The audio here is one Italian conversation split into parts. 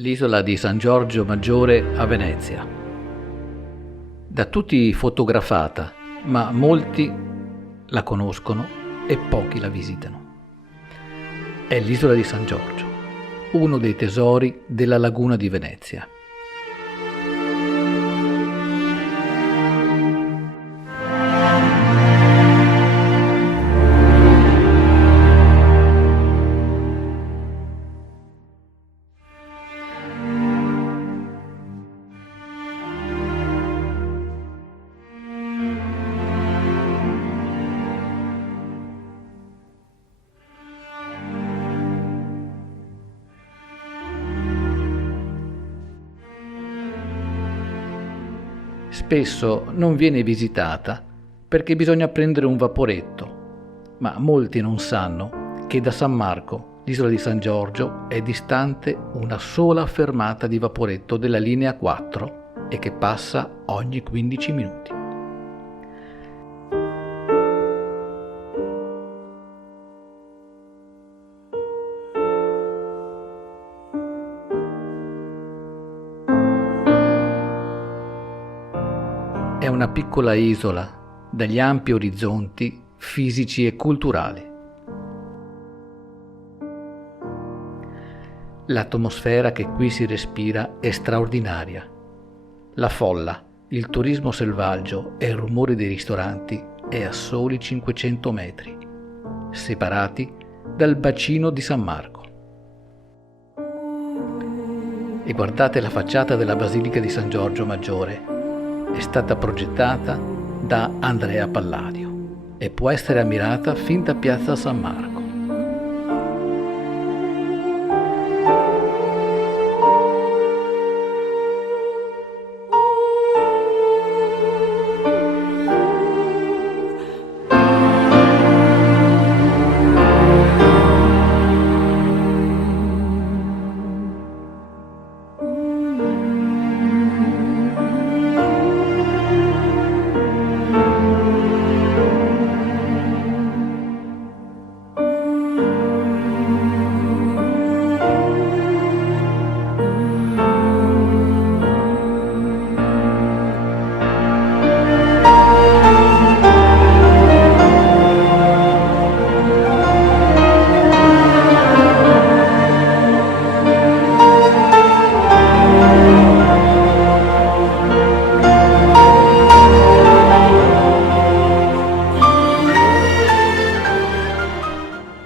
L'isola di San Giorgio Maggiore a Venezia. Da tutti fotografata, ma molti la conoscono e pochi la visitano. È l'isola di San Giorgio, uno dei tesori della laguna di Venezia. Spesso non viene visitata perché bisogna prendere un vaporetto, ma molti non sanno che da San Marco l'isola di San Giorgio è distante una sola fermata di vaporetto della linea 4 e che passa ogni 15 minuti. È una piccola isola dagli ampi orizzonti fisici e culturali. L'atmosfera che qui si respira è straordinaria. La folla, il turismo selvaggio e il rumore dei ristoranti è a soli 500 metri, separati dal bacino di San Marco. E guardate la facciata della Basilica di San Giorgio Maggiore. È stata progettata da Andrea Palladio e può essere ammirata fin da Piazza San Marco.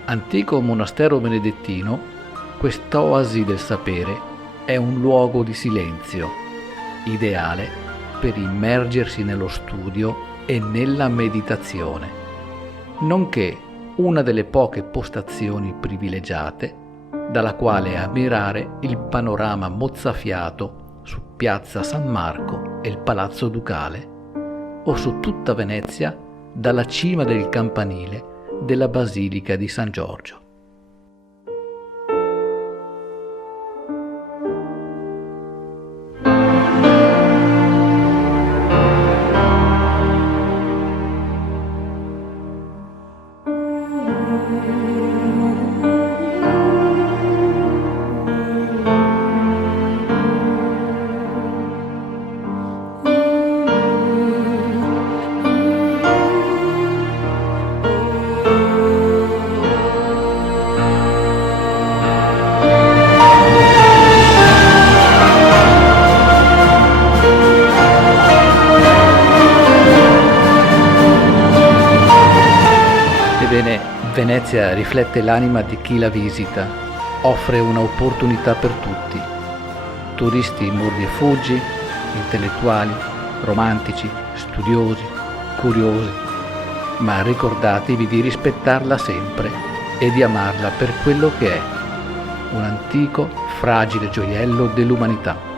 Antico monastero benedettino, quest'oasi del sapere è un luogo di silenzio, ideale per immergersi nello studio e nella meditazione, nonché una delle poche postazioni privilegiate dalla quale ammirare il panorama mozzafiato su Piazza San Marco e il Palazzo Ducale, o su tutta Venezia dalla cima del campanile della Basilica di San Giorgio. Ebbene, Venezia riflette l'anima di chi la visita, offre un'opportunità per tutti, turisti mordi e fuggi, intellettuali, romantici, studiosi, curiosi, ma ricordatevi di rispettarla sempre e di amarla per quello che è, un antico, fragile gioiello dell'umanità.